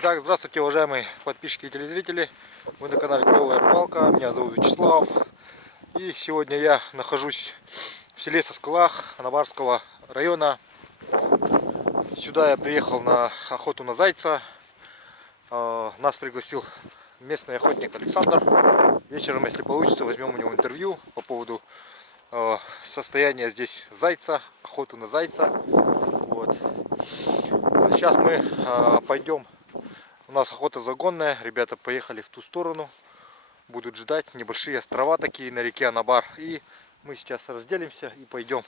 Итак, здравствуйте, уважаемые подписчики и телезрители. Вы на канале Клевая Рыбалка. Меня зовут Вячеслав. И сегодня я нахожусь в селе Соскалах Анабарского района. Сюда я приехал на охоту на зайца. Нас пригласил местный охотник Александр. Вечером, если получится, возьмем у него интервью по поводу состояния здесь зайца, охоту на зайца. Вот. Сейчас мы пойдем. У нас охота загонная, ребята поехали в ту сторону, будут ждать небольшие острова такие на реке Анабар. И мы сейчас разделимся и пойдем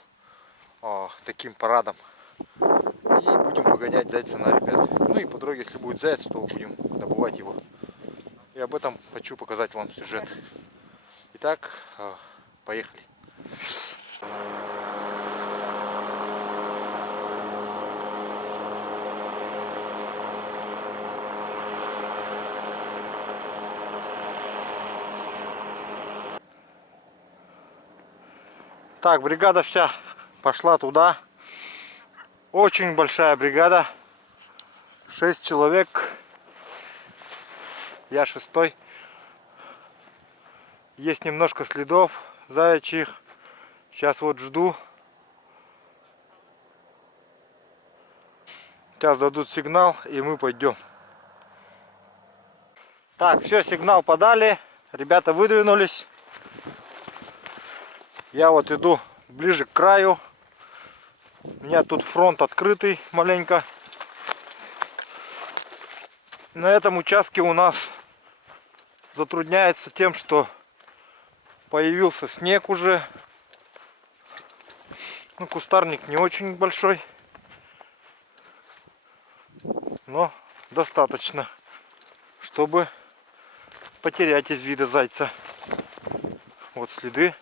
таким парадом. И будем выгонять зайца на ребят. Ну и по дороге, если будет заяц, то будем добывать его. И об этом хочу показать вам сюжет. Итак, поехали. Так, бригада вся пошла туда. Очень большая бригада. 6 человек. Я 6-й. Есть немножко следов заячьих. Сейчас вот жду. Сейчас дадут сигнал, и мы пойдем. Так, все, сигнал подали. Ребята выдвинулись. Я вот иду ближе к краю. У меня тут фронт открытый маленько. На этом участке у нас затрудняется тем, что появился снег уже. Ну, кустарник не очень большой, но достаточно, чтобы потерять из вида зайца. Вот следы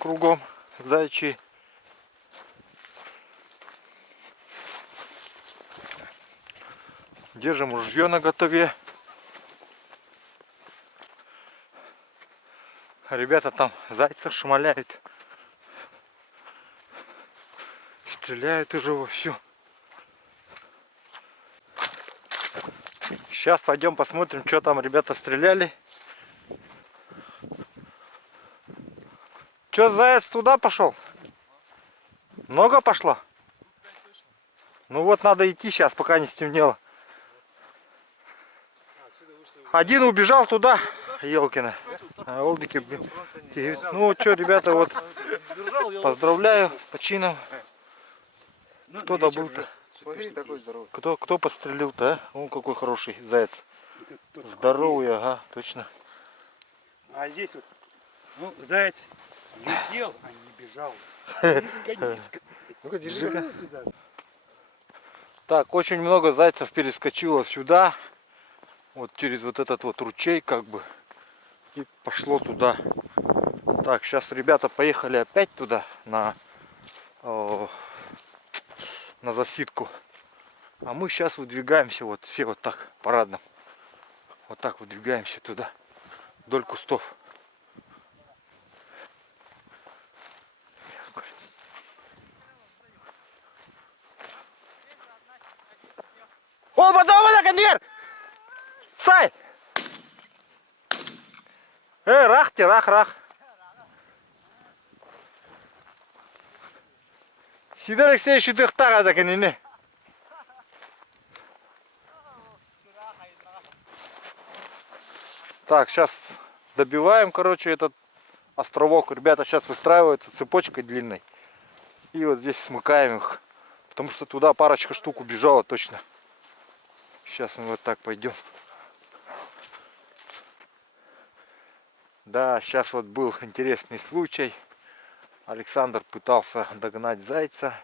кругом заячьи. Держим ружье наготове. Ребята там зайцев шмаляют. Стреляют уже вовсю. Сейчас пойдем посмотрим, что там ребята стреляли. Че, заяц туда пошел? Много пошло? Ну вот надо идти сейчас, пока не стемнело. Один убежал туда, елкина. Олдики, блин. Ну что, ребята, вот поздравляю, починал. Кто добыл-то? Смотри, такой здоровый. Кто подстрелил-то, а? Он какой хороший заяц. Здоровый, ага, точно. А здесь вот, ну, заяц летел, а не бежал. Низко-низко. Ну-ка, держи-ка. Так, очень много зайцев перескочило сюда. Вот через вот этот вот ручей, как бы. И пошло туда. Так, сейчас ребята поехали опять туда, на засидку. А мы сейчас выдвигаемся, вот все вот так, парадно. Вот так выдвигаемся туда, вдоль кустов. О, потом на конвейер! Сай! Рахти, рах. Сидор Алексеевич, ты хтара так и не. Так, сейчас добиваем, короче, этот островок. Ребята сейчас выстраиваются цепочкой длинной. И вот здесь смыкаем их. Потому что туда парочка штук убежала точно. Сейчас мы вот так пойдем. Да, сейчас вот был интересный случай. Александр пытался догнать зайца.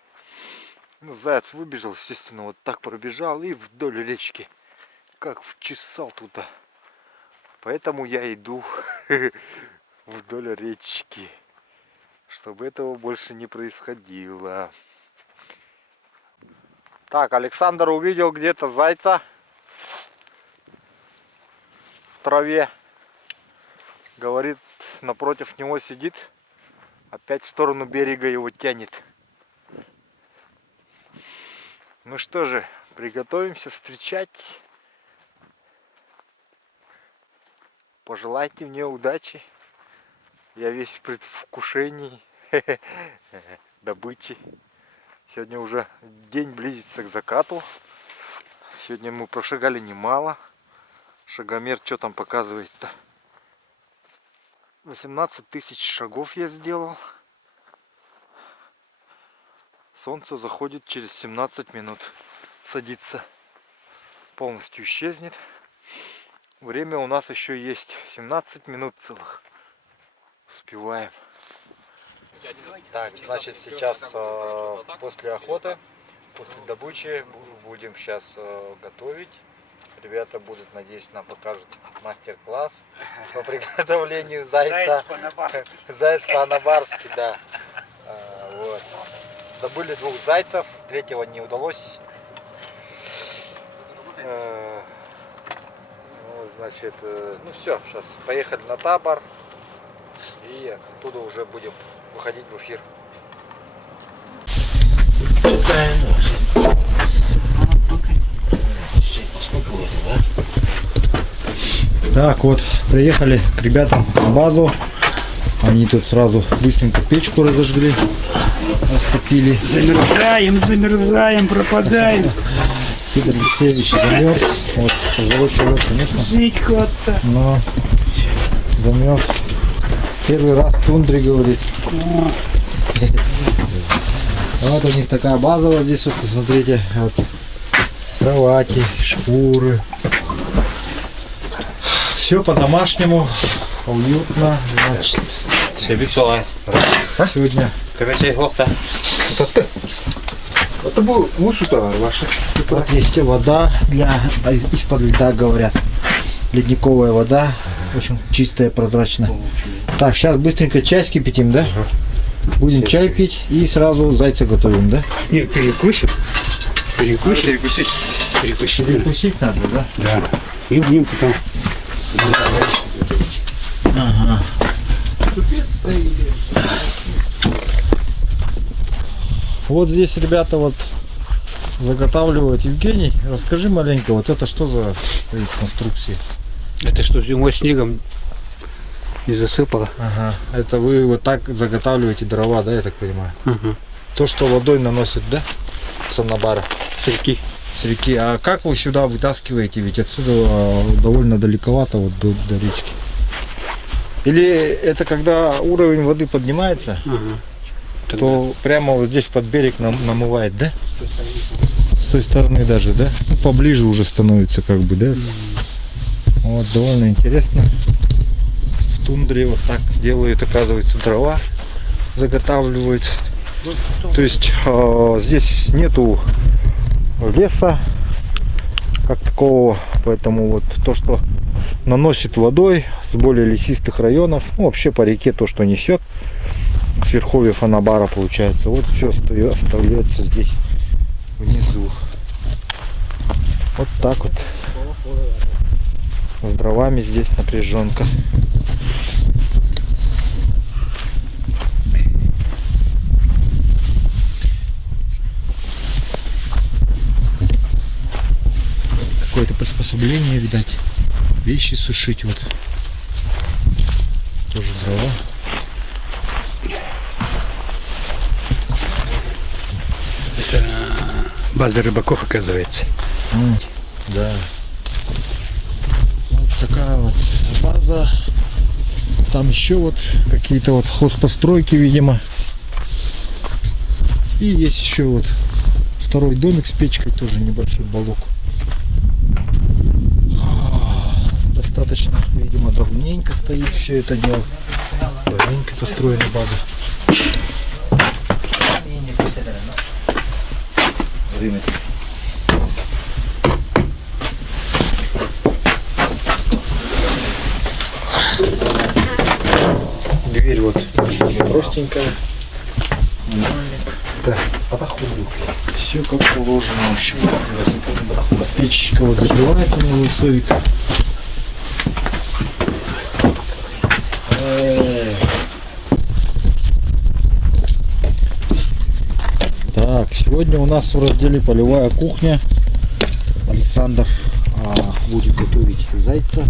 Ну, заяц выбежал, естественно, вот так пробежал и вдоль речки. Как вчесал туда. Поэтому я иду вдоль речки. Чтобы этого больше не происходило. Так, Александр увидел где-то зайца в траве. Говорит, напротив него сидит. Опять в сторону берега его тянет. Ну что же, Приготовимся встречать. Пожелайте мне удачи. Я весь в предвкушении добычи. Сегодня уже день близится к закату. Сегодня мы прошагали немало. Шагомер что там показывает-то? 18 тысяч шагов я сделал. Солнце заходит через 17 минут. Садится. Полностью исчезнет. Время у нас еще есть. 17 минут целых. Успеваем. Так, значит, сейчас после охоты, после добычи будем сейчас готовить. Ребята будут, надеюсь, нам покажут мастер-класс по приготовлению зайца. Заяц по-анабарски, да. Вот. Добыли 2 зайцев, 3-го не удалось. Значит, ну все, сейчас поехали на табор и оттуда уже будем выходить в эфир. Так, вот приехали к ребятам на базу. Они тут сразу быстренько печку разожгли, растопили. Замерзаем, пропадаем. Сидор Алексеевич замерз. Вот, пожилой человек, конечно. Жить хочется. Но замерз. Первый раз в тундре, говорит. Вот у них такая база вот здесь, вот, посмотрите. Вот, кровати, шкуры. Все по-домашнему, уютно, значит. Сегодня. Это был товар ваш. Вот есть вода из-под льда, говорят. Ледниковая вода. Очень чистая, прозрачная. Так, сейчас быстренько чай скипятим, да? Будем чай пить и сразу зайца готовим, да? Нет, перекусим. Перекусить. Перекусить надо, да? Да. И в ним потом. Ага. Вот здесь ребята вот заготавливают. Евгений, расскажи маленько, вот это что за стоит конструкции? Это что, зимой снегом не засыпало? Ага. Это вы вот так заготавливаете дрова, да, я так понимаю? Ага. То, что водой наносит, да? С анабара. С реки. С реки. А как вы сюда вытаскиваете? Ведь отсюда довольно далековато вот до речки. Или это когда уровень воды поднимается, то прямо вот здесь под берег намывает, да? С той стороны даже, да? Ну, поближе уже становится, как бы, да? Вот, довольно интересно. В тундре вот так делают, оказывается, дрова заготавливают. То есть здесь нету леса как такового, поэтому вот то, что наносит водой с более лесистых районов, ну, вообще по реке то, что несет с верховьев Анабара, получается, вот все оставляется здесь внизу. Вот так вот. С дровами здесь напряженка. Какое-то приспособление, видать, вещи сушить, вот тоже дрова. Это база рыбаков, оказывается. Да. Вот такая вот база. Там еще вот какие-то вот хозпостройки, видимо. И есть еще вот второй домик с печкой, тоже небольшой балок. Достаточно, видимо, давненько стоит все это дело. Давненько построена база. Дверь вот простенькая. Да. Все как положено, в общем. Печечка вот закрывается на высовик. Так, сегодня у нас в разделе полевая кухня. Александр будет готовить зайца.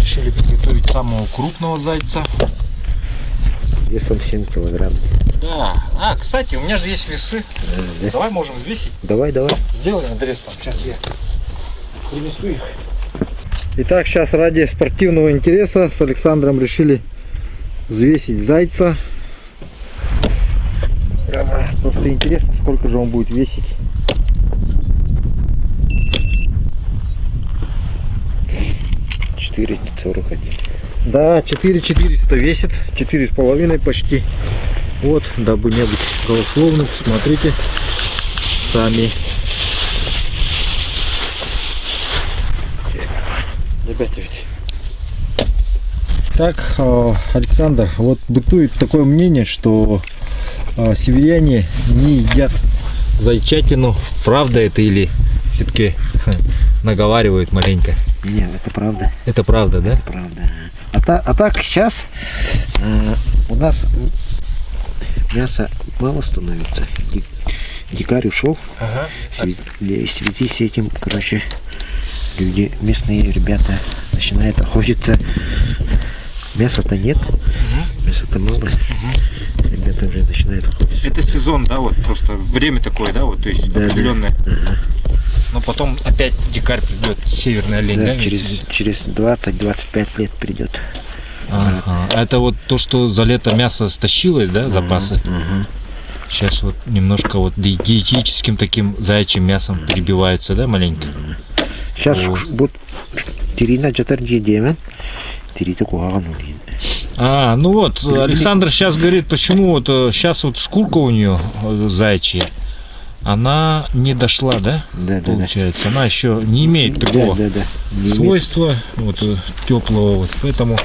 Решили приготовить самого крупного зайца. Весом 7 килограмм. Да. Кстати, у меня же есть весы. Да. Давай можем взвесить. Давай. Сделаем адрес там. Сейчас я принесу их. Итак, сейчас ради спортивного интереса с Александром решили взвесить зайца. Просто интересно, сколько же он будет весить. Да, 4400 весит, 4,5 почти. Вот, дабы не быть голословным, смотрите сами. Так, Александр, вот бытует такое мнение, что северяне не едят зайчатину. Правда это или все-таки наговаривают маленько? Нет, это правда. Это правда, да? Это правда. А так сейчас у нас мяса мало становится. Дикарь ушел. Ага. В связи с этим, короче, люди, местные ребята начинают охотиться. Мяса-то нет, мяса-то мало. Ребята уже начинают охотиться. Это сезон, да, вот просто время такое, да, вот, то есть Да, определенное. да. Ага. Но потом опять дикарь придет, северный олень, да? Да, через 20-25 лет придет. Ага. Это вот то, что за лето мясо стащилось, да, запасы? Ага. Сейчас вот немножко вот диетическим таким заячьим мясом перебивается, да, маленько? Сейчас Вот. будут тирина жатарди демен. Тирите куаган улин. Ну вот, Александр сейчас говорит, почему вот сейчас вот шкурка у нее заячья, она не дошла, да? Да. Получается, она еще не имеет такого Да. Не свойства вот, теплого, вот, поэтому.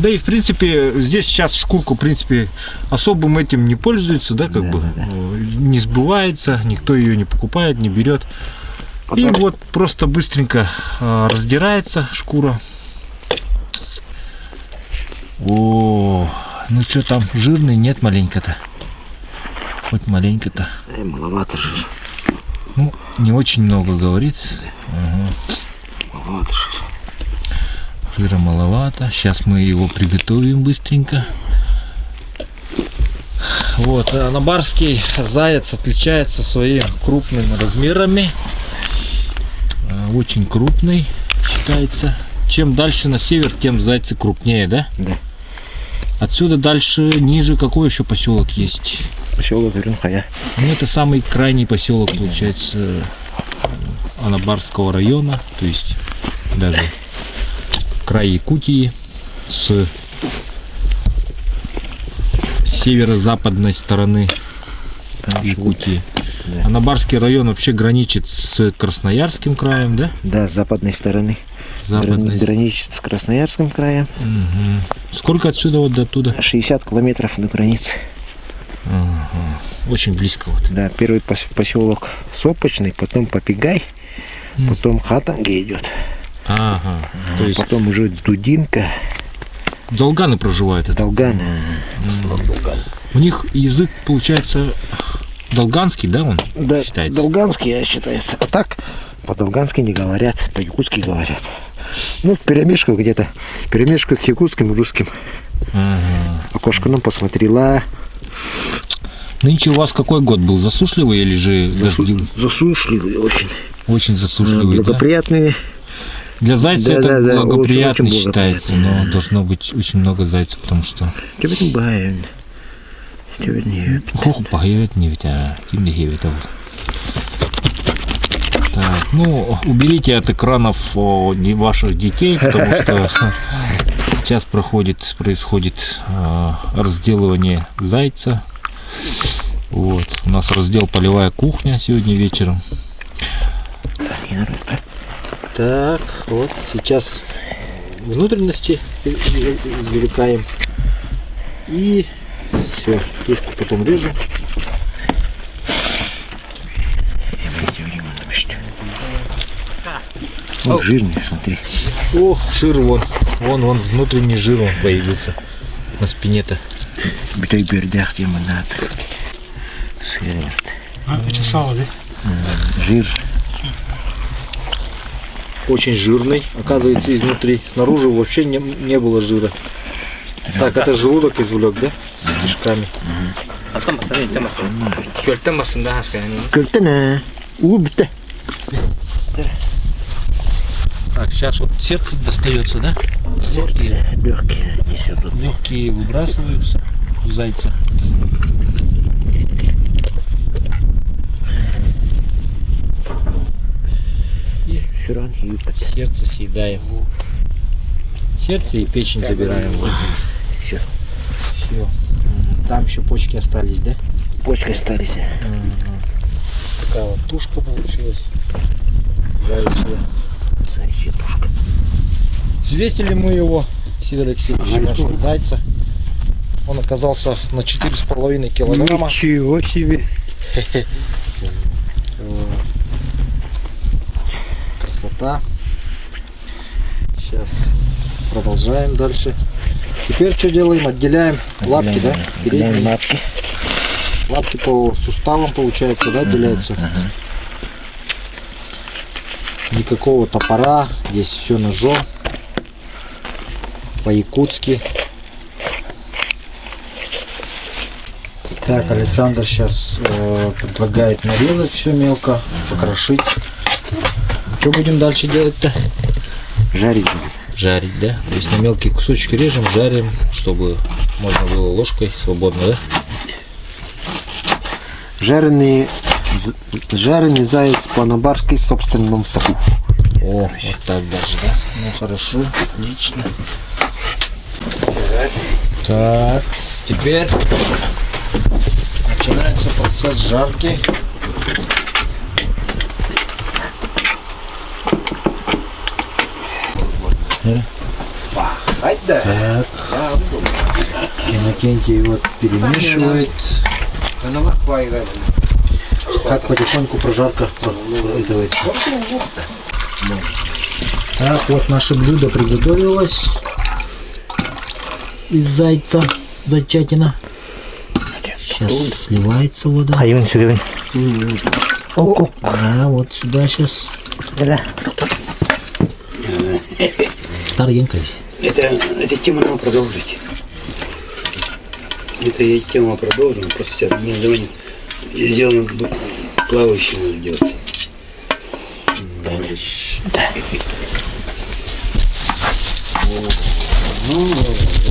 Да и в принципе здесь сейчас шкурку в принципе особым этим не пользуется, да, как бы не сбывается, никто ее не покупает, не берет. И вот просто быстренько раздирается шкура. О, ну что там, жирный? Нет, маленько-то. Хоть маленько-то. Маловато жир. Ну, не очень много говорит. Маловато жир. Жира маловато. Сейчас мы его приготовим быстренько. Вот, анабарский заяц отличается своими крупными размерами. Очень крупный считается. Чем дальше на север, тем зайцы крупнее, да? Да. Отсюда дальше, ниже, какой еще поселок есть? Поселок Рюнхая. Ну, это самый крайний поселок, получается, Анабарского района, то есть даже край Якутии с северо-западной стороны Якутии. Да. Анабарский район вообще граничит с Красноярским краем, да? Да, с западной стороны. Граничит с Красноярским краем. Угу. Сколько отсюда вот до туда? 60 километров до границы. Ага. Очень близко вот. Да, первый поселок Сопочный, потом Попигай, потом Хатанги идет. Ага. То есть потом уже Дудинка. долганы проживают. Это. Долган. У них язык получается долганский, да, он Да, считается? долганский, я считаю. А так по-долгански не говорят, по-якутски говорят. Ну, в перемешку где-то. Перемешку с якутским и русским. Ага. Окошко нам посмотрела. Нынче у вас какой год был? Засушливый или же дождливый? Засушливые очень. Очень засушливый, благоприятные. Да? Для зайца это Да, благоприятный очень считается, но должно быть очень много зайцев, потому что... Ох, погибет не ведь, тем не гибет. Так, ну, уберите от экранов ваших детей, потому что сейчас происходит разделывание зайца. Вот, у нас раздел полевая кухня сегодня вечером. Так, вот сейчас внутренности извлекаем. И все, тушку потом режем. Вот жирный, смотри. Ох, жир вон. Вон внутренний жир он появился на спине-то. Битай бердях тема надо. Сыр. Это сало, да? Жир. очень жирный, оказывается, изнутри. Снаружи вообще не было жира. Так, это желудок извлек, да? С кишками. Кертана. Убита. Так, сейчас вот сердце достается, да? Легкие несет. Легкие выбрасываются у зайца. И сердце съедаем. Сердце и печень забираем. Все. Все. Там еще почки остались, да? Почки остались. Такая вот тушка получилась. Заячья. Заячья тушка. Взвесили мы его, Сидор Алексеевич, нашего зайца. Он оказался на 4,5 килограмма. Ничего себе. Красота. Сейчас продолжаем дальше. Теперь что делаем? Отделяем лапки, да? Передние лапки. Лапки по суставам, получается, да, отделяются. Никакого топора, здесь все ножом. По-якутски. Так, Александр сейчас предлагает нарезать все мелко, покрошить. Что будем дальше делать-то? Жарить будем. Жарить, да? То есть на мелкие кусочки режем, жарим, чтобы можно было ложкой свободно, да? Жареный заяц по-набарски в собственном соку. О, вот так даже, да? Ну хорошо, отлично. Так, теперь начинается процесс жарки. Так, Иннокентий вот перемешивает. Как потихоньку прожарка пропитывается. Так, вот наше блюдо приготовилось из зайца, зайчатина. Сейчас сливается вода. А вот сюда сейчас. Старенькая. Это тему надо продолжить. Это я тему продолжу, просто сейчас мне звонит. Сделаем плавающим надо делать. Да.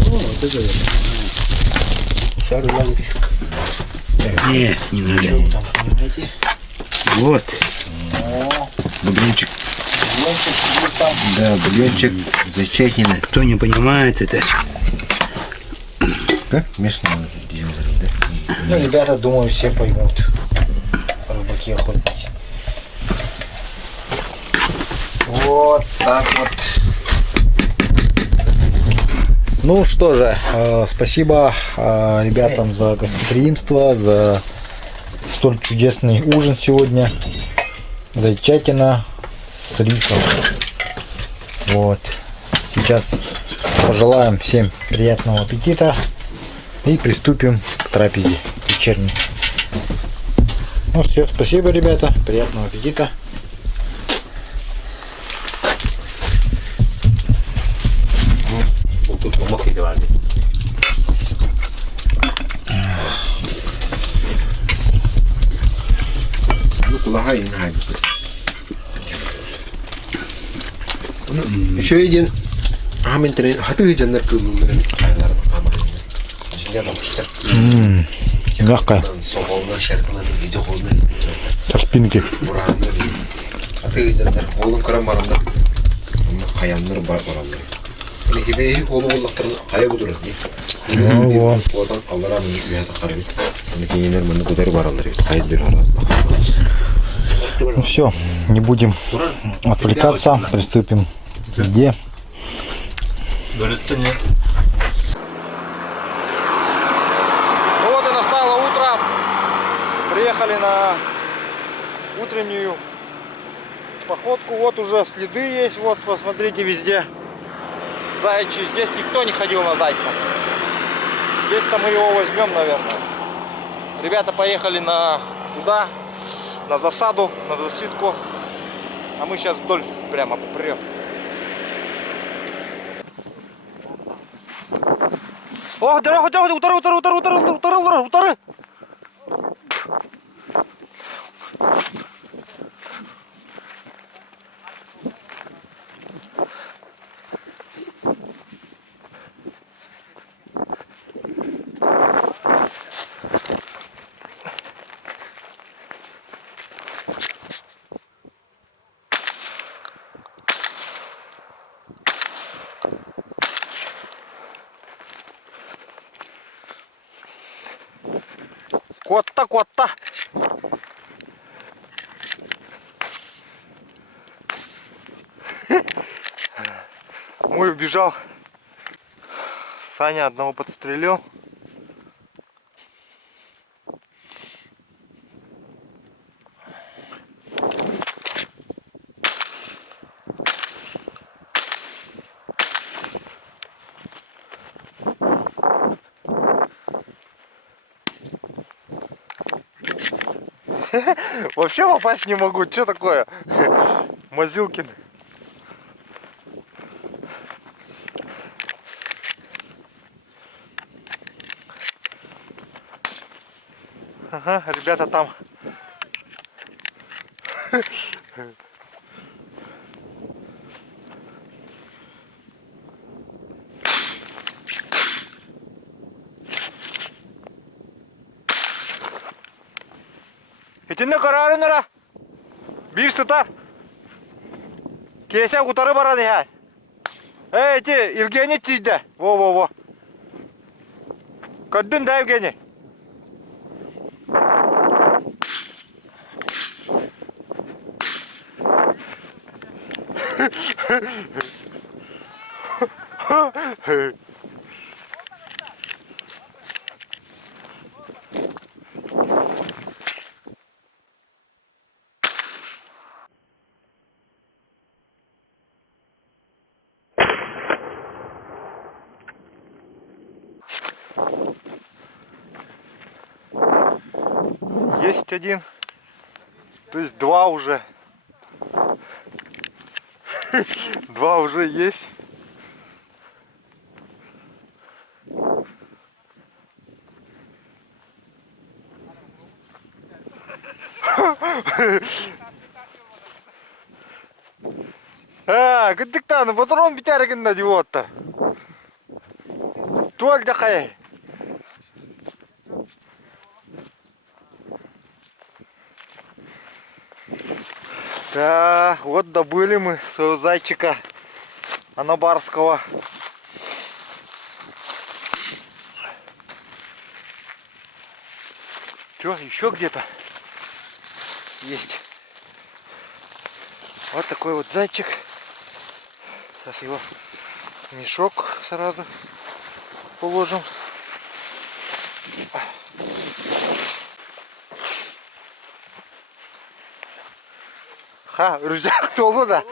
Вот это Шарланки. Не надо. там, понимаете? Вот. Бульончик. Бульончик сам. Да, бульончик зачетнины. Кто не понимает это, Как местные делали, да? Ну, ребята, думаю, все поймут. Рыбаки, охотники. Вот так вот. Ну что же, спасибо ребятам за гостеприимство, за столь чудесный ужин сегодня. Зайчатина с рисом. Вот. Сейчас пожелаем всем приятного аппетита и приступим к трапезе вечерней. Ну все, спасибо, ребята, приятного аппетита. Еще один 하민들은 하드 전날 그 물은 가야라는 아마는 진짜 맛있다. Мягкая, 소고나 셔크나 이제 호는 со спинки. 불안한 하드 전날 호는 그런 말은 가야는 바라는. 근데 이게 호는 올라가는 가야 부드럽지. 뭐. 보단 알라라는 위에서 가르비. 근데 기능은 뭐 그대로 바라는 가야들 하나. Ну все, не будем отвлекаться, приступим к еде. Ну вот и настало утро. Приехали на утреннюю походку. Вот уже следы есть. Вот, посмотрите, везде заячьи. Здесь никто не ходил на зайца. Здесь-то мы его возьмем, наверное. Ребята поехали туда, на засаду, на засидку. А мы сейчас вдоль прямо попрем. О, дорога, утары. Котта. Мой убежал. Саня одного подстрелил. Вообще попасть не могу. Что такое? Мазилкин. Ага, ребята там. Итинне карарынара. Bir tutar. Kese kutarı barады ya. Эти, Евгений тиді. Во. Көрдің да, Евгений? Есть один, то есть два уже. Два уже есть. Гыдыктан патрон битәргенде диотта. Туаль да хай. Да, вот добыли мы своего зайчика анабарского. Чё, еще где-то есть. Вот такой вот зайчик. Сейчас его в мешок сразу положим. Ха, рюкзак толы, да?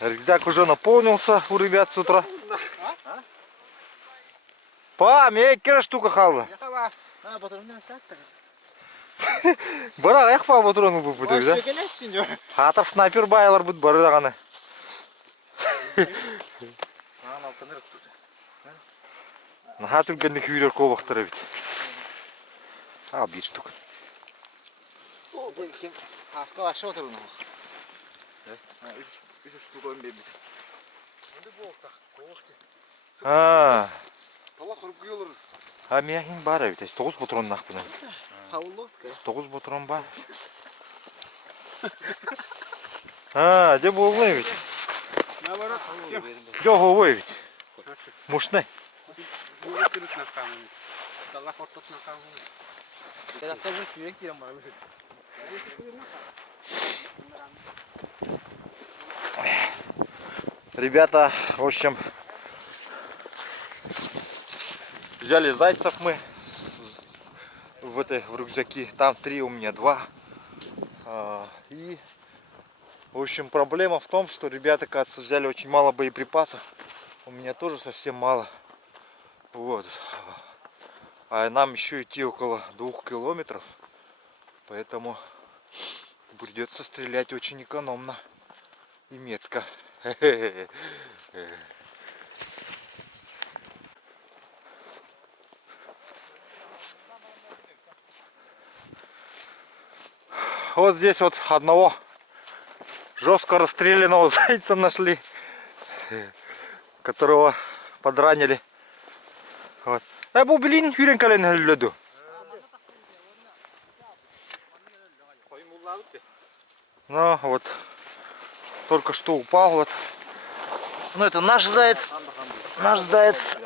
Рюкзак уже наполнился у ребят с утра. Па, мне кера штука халла. Бара, аяқ па патроны бұл бұтыр, да? Қатыр снайпер байлар бұд бары дағаны. Наға түргенді күйрер көбақтыр әбет. Ал, бір штука. Аска аша отыр уны. Үш штука он бебит. Онда болта, көбақты. Тала құрып күйелер. А мияхин бар әбет, 9 патрон нақ бұны. 9 патрон бар. Де болмай әбет. Жоқ овой әбет. Мушны. Ребята, в общем, взяли зайцев мы в рюкзаки. Там 3, у меня 2. И, в общем, проблема в том, что ребята, кажется, взяли очень мало боеприпасов. У меня тоже совсем мало. Вот. А нам еще идти около 2 километров. Поэтому Придется стрелять очень экономно и метко. Вот здесь вот одного жестко расстрелянного зайца нашли, которого подранили. Вот. Блин, Юрин Калин лёду. Ну вот, только что упал вот. Ну это наш заяц. Наш заяц.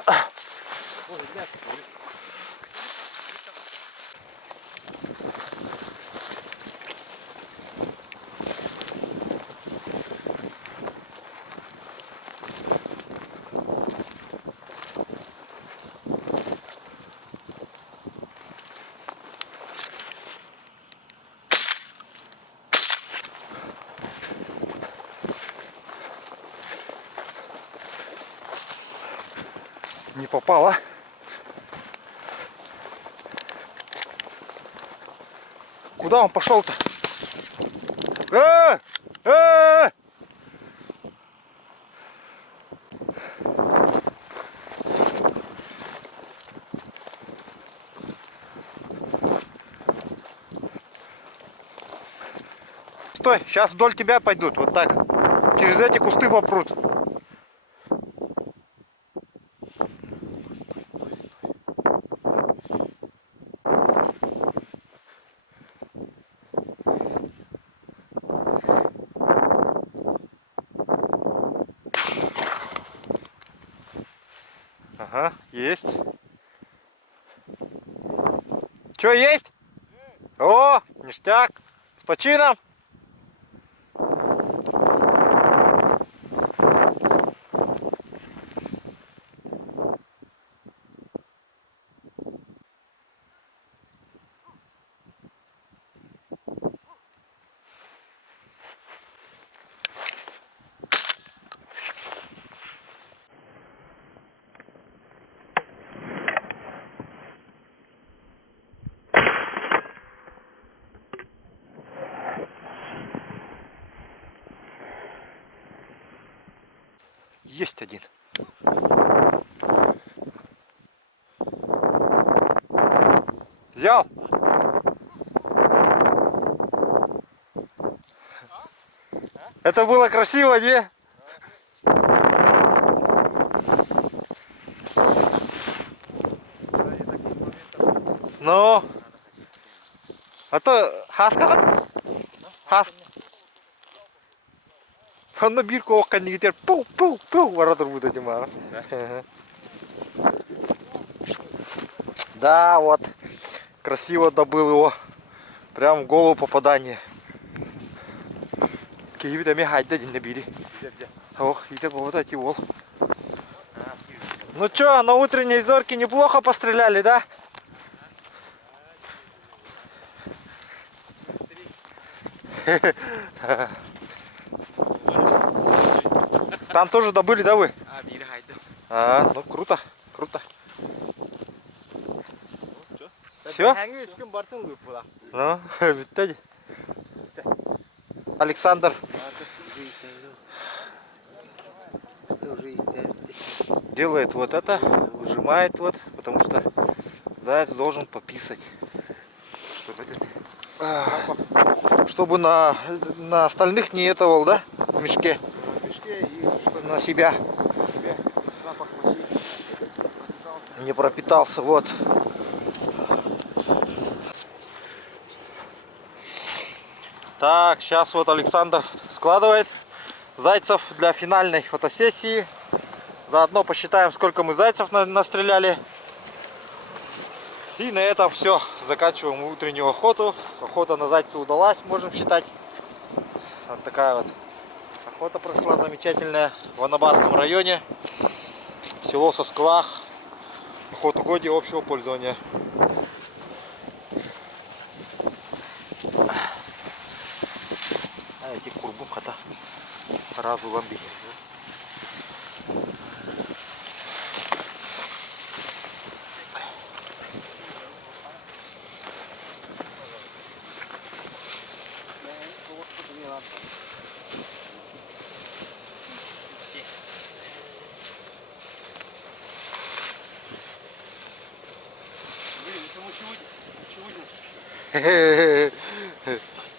Не попало. Куда он пошел-то? Стой, сейчас вдоль тебя пойдут, вот так. Через эти кусты попрут. Ага, есть. Че, есть? О, ништяк. С почином. Есть один. Взял? Это было красиво, не? Ну, а то хаска, хас. Он на бирку окон не теперь пу воротор будет этим. Да, вот красиво добыл его, прям в голову попадание. Киевитами хайда не бери. Ох, видите, вот эти вол. Ну чё, на утренней зорке неплохо постреляли, да? Там тоже добыли, да, вы? А, ну круто, круто. Все? Ну, видите? Александр делает вот это, выжимает вот, потому что заяц должен пописать. Чтобы на остальных не этого, да? В мешке. И на себя. Запах мочи Не пропитался, вот. Так, сейчас вот Александр складывает зайцев для финальной фотосессии. Заодно посчитаем, сколько мы зайцев настреляли. И на этом все. Заканчиваем утреннюю охоту. Охота на зайца удалась, можем считать. Вот такая вот охота прошла замечательная в Анабарском районе. Село Сосклах. Охотугодие общего пользования. А эти курбум хата разу ламби.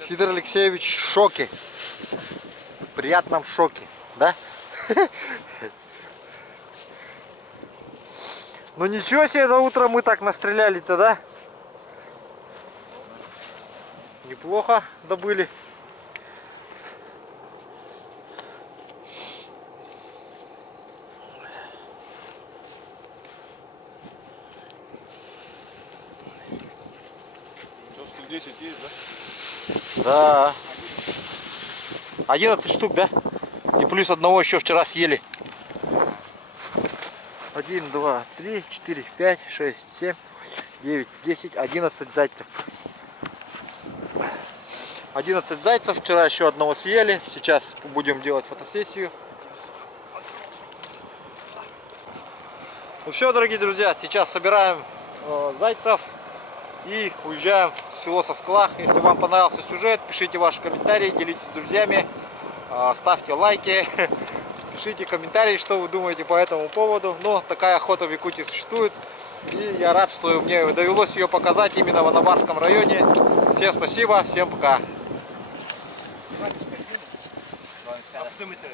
Сидор Алексеевич в шоке. В приятном шоке, да? Ну ничего себе, за утро мы так настреляли-то, да? Неплохо добыли. Штук 10 есть, да? Да. 11 штук, да? И плюс одного еще вчера съели. 1, 2, 3, 4, 5, 6, 7, 9, 10, 11 зайцев. 11 зайцев. Вчера еще одного съели. Сейчас будем делать фотосессию. Ну все, дорогие друзья, сейчас собираем зайцев и уезжаем в село Сосклах. Если вам понравился сюжет, пишите ваши комментарии, делитесь с друзьями, ставьте лайки, пишите комментарии, что вы думаете по этому поводу. Но такая охота в Якутии существует, и я рад, что мне довелось ее показать именно в Анабарском районе. Всем спасибо, всем пока. А потом это